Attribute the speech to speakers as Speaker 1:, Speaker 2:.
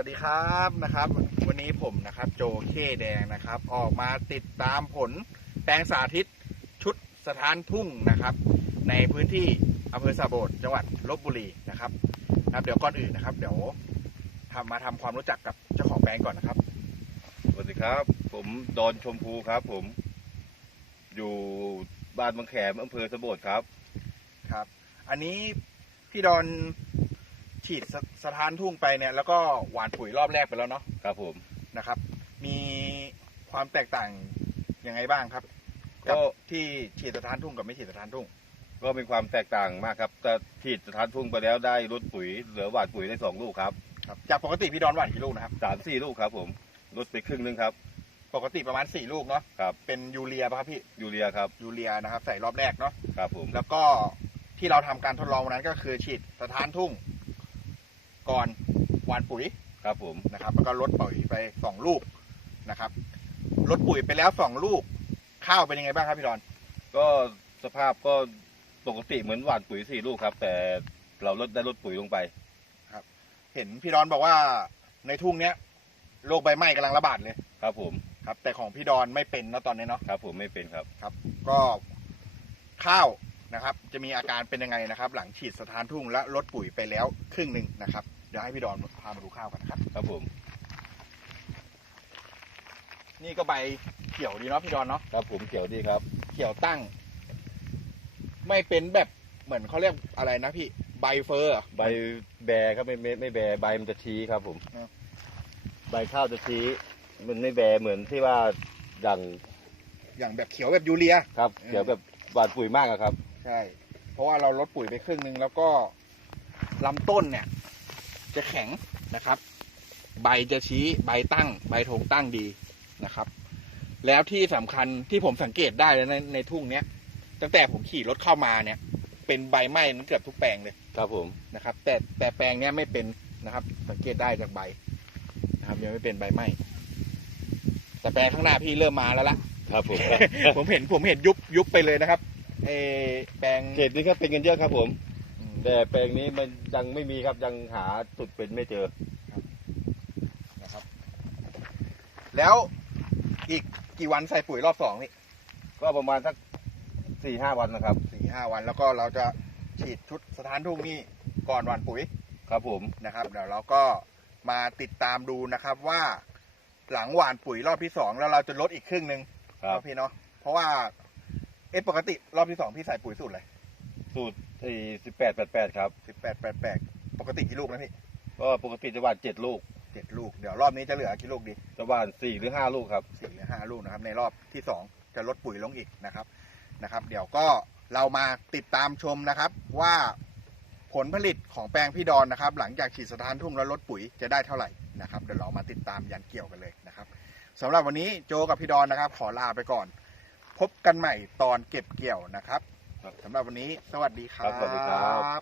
Speaker 1: ครับนะครับ วันนี้ผมนะครับโจเคแดงนะครับ ออกมาติดตามผลแปลงสาธิตชุดสถานทุ่งนะครับ ในพื้นที่อำเภอสาโบดจังหวัดลบบุรีนะครับนะครับ เดี๋ยวก่อนอื่นนะครับ เดี๋ยวทำมาทำความรู้จักกับเจ้าของแปลงก่อนนะครับ
Speaker 2: สวัสดีครับ ผมดอนชมพูครับ ผม อยู่บ้านบางแขมอำเภอสะโบดครับ
Speaker 1: ครับ อันนี้พี่ดอน ฉีดสสถานทุ่งไปเนี่ยแล้วก็หว่านปุ๋ยรอบแรกไปแล้วเนาะ
Speaker 2: ครับผม
Speaker 1: นะครับ มีความแตกต่างยังไงบ้างครับ
Speaker 2: ก็
Speaker 1: กับที่ฉีดสถานทุ่งกับไม่ฉีดสถานทุ่ง
Speaker 2: ก็มีความแตกต่างมากครับแต่ฉีดสถานทุ่งไปแล้วได้ลดปุ๋ยเหลือหว่านปุ๋ยได้สองลูกครับ
Speaker 1: ครับจากปกติพี่ดอนหว่านกี่ลูกนะครับ
Speaker 2: สามสี่ลูกครับผมลดไปครึ่งนึงครับ
Speaker 1: ปกติประมาณ4ลูกเนาะ
Speaker 2: ครับ
Speaker 1: เป็นยูเรียป่ะครับพี่
Speaker 2: ยูเรียครับ
Speaker 1: ยูเรียนะครับ ใส่รอบแรกเนาะ
Speaker 2: ครับผม
Speaker 1: แล้วก็ที่เราทำการทดลองวันนั้นก็คือฉีดสถานทุ่ง ก่อนหว่านปุ๋ย
Speaker 2: ครับผม
Speaker 1: นะครับแล้วก็ลดปุ๋ยไปสองลูกนะครับลดปุ๋ยไปแล้วสองลูก ข้าวเป็นยังไงบ้างครับพี่ดอน
Speaker 2: ก็สภาพก็ปกติเหมือนหว่านปุ๋ยสี่ลูกครับ แต่เราลดได้ลดปุ๋ยลงไป
Speaker 1: เห็นพี่ดอนบอกว่าในทุ่งเนี้ยโรคใบไหม้กำลังระบาดเลย
Speaker 2: ครับผม
Speaker 1: ครับ แต่ของพี่ดอนไม่เป็นนะตอนนี้เนาะ
Speaker 2: ครับผมไม่เป็นครับ
Speaker 1: ก็ข้าว นะครับ จะมีอาการเป็นยังไงนะครับ หลังฉีดสถานทุ่งและลดปุ๋ยไปแล้วครึ่งหนึ่งนะครับ เดี๋ยวให้พี่ดอนพามาดูข้าวกันนะครับ
Speaker 2: ครับผม
Speaker 1: นี่ก็ใบเขียวดีเนาะพี่ดอนเนาะ
Speaker 2: ครับผมเขียวดีครับ
Speaker 1: เขียวตั้ง ไม่เป็นแบบเหมือนเขาเรียกอะไรนะพี่ ใบเฟอร์เหรอ
Speaker 2: ใบแบร์ครับไม่ไม่ไม่แบร์ใบมันจะชี้ครับ ผม
Speaker 1: ครับ
Speaker 2: ใบข้าวจะชี้มันไม่แบร์เหมือนที่ว่าดัง
Speaker 1: อย่างแบบเขียวแบบยูเรีย
Speaker 2: ครับ
Speaker 1: เออ
Speaker 2: เดี๋ยวแบบหวานปุ๋ยมากอะครับ
Speaker 1: ใช่ เพราะว่าเราลดปุ๋ยไปครึ่งหนึ่งแล้วก็ลำต้นเนี่ย จะแข็งนะครับ ใบจะชี้ใบตั้ง ใบธงตั้งดีนะครับ แล้วที่สำคัญที่ผมสังเกตได้แล้วในในทุ่งเนี้ยตั้งแต่ผมขี่รถเข้ามาเนี่ย เป็นใบไหม้นั้นเกือบทุกแปลงเลย
Speaker 2: ครับผม
Speaker 1: นะครับ แต่แต่แปลงเนี้ยไม่เป็นนะครับ สังเกตได้จากใบนะครับ ยังไม่เป็นใบไหม้แต่แปลงข้างหน้าพี่เริ่มมาแล้วล่ะ
Speaker 2: ครับผม
Speaker 1: ผมเห็นผมเห็นยุบยุบไปเลยนะครับ เออแปลง
Speaker 2: เขตนี้ก็เป็นกันเยอะครับผม
Speaker 1: อืม
Speaker 2: แต่แปลงนี้มันยังไม่มีครับยังหาจุดเป็นไม่เจอ
Speaker 1: นะครับ แล้วอีกกี่วันใส่ปุ๋ยรอบสองนี่
Speaker 2: ก็ประมาณสักสี่ห้าวันนะครับ
Speaker 1: สี่ห้าวันแล้วก็เราจะฉีดชุดสถานทุ่งนี่ก่อนหวันปุ๋ย
Speaker 2: ครับผม
Speaker 1: นะครับ เดี๋ยวเราก็มาติดตามดูนะครับว่าหลังหว่านปุ๋ยรอบที่สองแล้วเราจะลดอีกครึ่งหนึ่ง
Speaker 2: ครับ
Speaker 1: เนาะพี่เนาะเพราะว่า เอะปกติรอบที่สองพี่ใส่ปุ๋ยสูตรอะไร
Speaker 2: สูตรสิบแปดแปดแปดครับ
Speaker 1: สิบแปดแปดแปดปกติกี่ลูกนะพี่
Speaker 2: ก็ปกติจะหวานเจ็ดลูก
Speaker 1: เจ็ดลูกเดี๋ยวรอบนี้จะเหลือกี่ลูกดี
Speaker 2: จะหวานสี่หรือห้าลูกครับ
Speaker 1: สี่หรือห้าลูกนะครับในรอบที่สองจะลดปุ๋ยลงอีกนะครับนะครับ เดี๋ยวก็เรามาติดตามชมนะครับว่าผลผลิตของแปลงพี่ดอนนะครับ หลังจากฉีดสถานทุ่งแล้วลดปุ๋ยจะได้เท่าไหร่นะครับเดี๋ยวเรามาติดตามยันเกี่ยวกันเลยนะครับสำหรับวันนี้โจกับพี่ดอนนะครับ ขอลาไปก่อน พบกันใหม่ตอนเก็บเกี่ยวนะครับสำหรับวันนี้สวัสดีครั
Speaker 2: บ สวัสดีครั
Speaker 1: บ